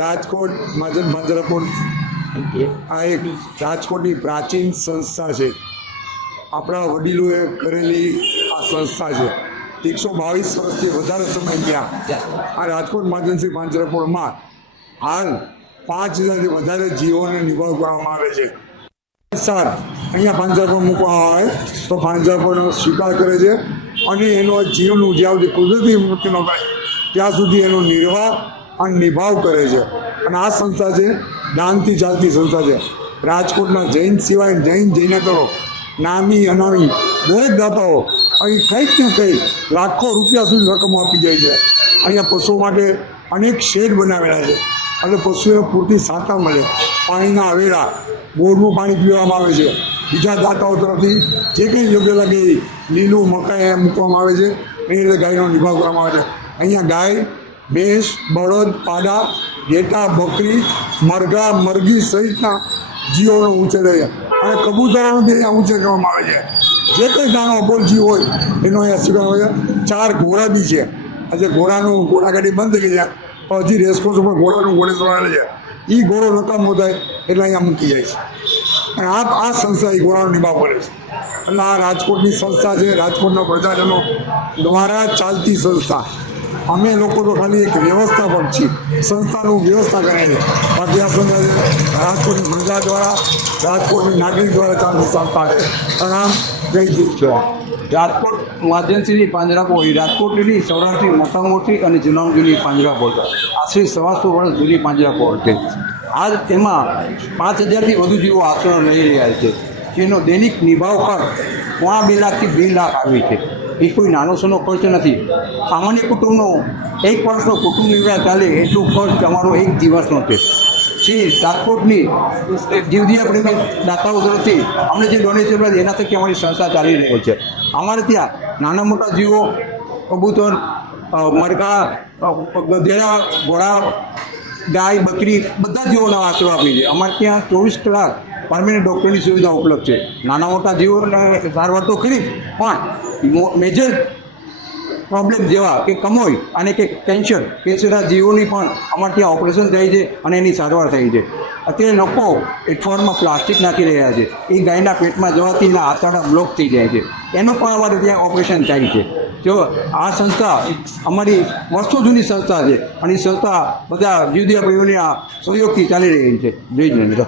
રાજકોટ મહાજન પાંજરાપોળ આ એક રાજકોટની પ્રાચીન સંસ્થા છે. આપણા વડીલોએ કરેલી આ સંસ્થા છે. 122 વર્ષથી વધારે સમય ત્યાં આ રાજકોટ મહાજન શ્રી પાંજરાપોળમાં હાલ 5000થી વધારે જીવોને નિભાવ કરવામાં આવે છે. સાર અહીંયા પાંજરાપોળ મૂકવામાં આવે તો પાંજરાપોળનો સ્વીકાર કરે છે અને એનો જીવનું જ્યાં સુધી કુદરતી મૃત્યુ ન થાય ત્યાં સુધી એનો નિર્વાહ અને નિભાવ કરે છે. અને આ સંસ્થા છે દાનથી ચાલતી સંસ્થા છે. રાજકોટના જૈન સિવાય જૈનેતરો નામી અનામી દરેક દાતાઓ અહીં કંઈક ને કંઈક લાખો રૂપિયા સુધી રકમ આપી જાય છે. અહીંયા પશુઓ માટે અનેક શેડ બનાવેલા છે અને પશુઓને પૂરતી સાતા મળે, પાણીના આવેલા, બોરનું પાણી પીવામાં આવે છે. બીજા દાતાઓ તરફથી જે કંઈ યોગ્ય લાગે લીલું મકાઈ મૂકવામાં આવે છે. એ રીતે ગાયનો નિભાવ કરવામાં આવે છે. અહીંયા ગાય, ભેંસ, બળદ, પાડા, ઘેટા, બકરી, મરઘા, મરઘી સહિતના જીવોનો ઉછેર છે અને કબૂતરોનો બી અહીંયા ઉછેર કરવામાં આવે છે. જે કંઈ નાનો અબોલ જીવ હોય એનો અહીંયા સ્વીકાર આવે છે. 4 ઘોડા બી છે. આજે ઘોડાનું ઘોડાગાડી બંધ થઈ ગઈ છે, હજી રેસકોર્સ ઉપર ઘોડાનું ઘોડે ચડાવેલ છે. એ ઘોડો નકામો થાય એટલે અહીંયા મૂકી જાય છે અને આ સંસ્થા એ ઘોડાનો નિભાવ કરે છે. એટલે આ રાજકોટની સંસ્થા છે, રાજકોટના પ્રજાજનો દ્વારા ચાલતી સંસ્થા. અમે લોકો તો ખાલી એક વ્યવસ્થાપક છીએ, સંસ્થાનું વ્યવસ્થા કરે છે. બાકી આ સંસ્થા છે રાજકોટની પ્રજા દ્વારા, રાજકોટની નાગરિક દ્વારા ચાલતી સંસ્થા છે. નામ જય દીપ છે. રાજકોટ મહાજનશ્રી પાંજરાપોળ રાજકોટની સૌરાષ્ટ્રની મોટામાં મોટી અને જૂનામાં જૂની પાંજરાપોળ આશરે 125 વર્ષ જૂની પાંજરાપોળ છે. આજ તેમાં 5000થી વધુ જીવો આશ્રય લઈ રહ્યા છે, જેનો દૈનિક નિભાવ ખર્ચ 2 લાખથી 2 લાખ આવી છે. એ કોઈ નાનો સોનો ખર્ચ નથી. સામાન્ય કુટુંબનો 1 વર્ષનો કુટુંબ નિર્વાહ ચાલે એટલું ખર્ચ અમારો 1 દિવસનો છે. શ્રી રાજકોટની જીવદયા પ્રેમી દાતાઓ તરફથી અમને જે ડોનેશન મળે એના થકી અમારી સંસ્થા ચાલી રહી છે. અમારે ત્યાં નાના મોટા જીવો, કબૂતર, મરઘા, ગધેડા, ઘોડા, ગાય, બકરી બધા જીવોના આશરો આપી છે. અમારે ત્યાં 24 કલાક પરમેનન્ટ ડૉક્ટરની સુવિધા ઉપલબ્ધ છે. નાના મોટા જીવોને સારવાર તો ખરી, પણ મેજર પ્રોબ્લેમ જેવા કે કમોય અને કે કેન્સરના જીવોની પણ અમારે ત્યાં ઓપરેશન થાય છે અને એની સારવાર થાય છે. અત્યારે લોકો એઠવાડમાં પ્લાસ્ટિક નાખી રહ્યા છે, એ ગાયના પેટમાં જવાથી એના આંતરડા બ્લોક થઈ જાય છે. એનું પણ અમારે ત્યાં ઓપરેશન થાય છે. જો આ સંસ્થા અમારી વર્ષો જૂની સંસ્થા છે અને એ સંસ્થા બધા જીવદયા પ્રેમીઓના સહયોગથી ચાલી રહી છે. જય જિનેન્દ્ર.